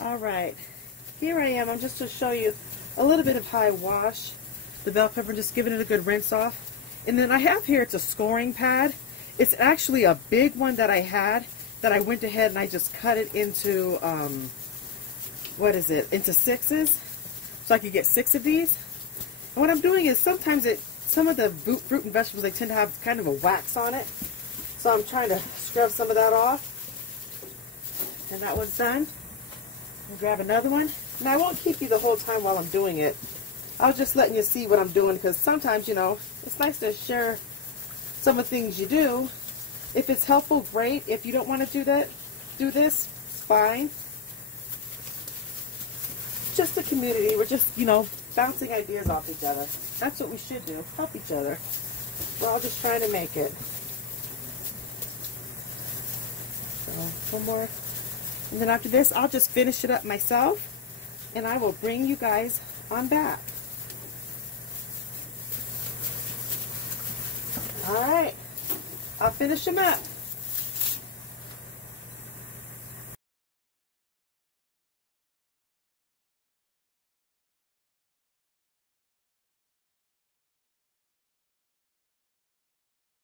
All right, here I am. I'm just to show you a little bit of how I wash the bell pepper, just giving it a good rinse off. And then I have here, it's a scoring pad. It's actually a big one that I had that I went ahead and I just cut it into, into sixes, so I could get 6 of these. And what I'm doing is sometimes some of the fruit and vegetables, they tend to have kind of a wax on it. So I'm trying to scrub some of that off. And that one's done. I'll grab another one. And I won't keep you the whole time while I'm doing it. I was just letting you see what I'm doing, because sometimes, you know, it's nice to share some of the things you do. If it's helpful, great. If you don't want to do this, fine. Just a community. We're just, you know, bouncing ideas off each other. That's what we should do. Help each other. We're all just trying to make it. So, one more. And then after this, I'll just finish it up myself, and I will bring you guys on back. All right, I'll finish them up.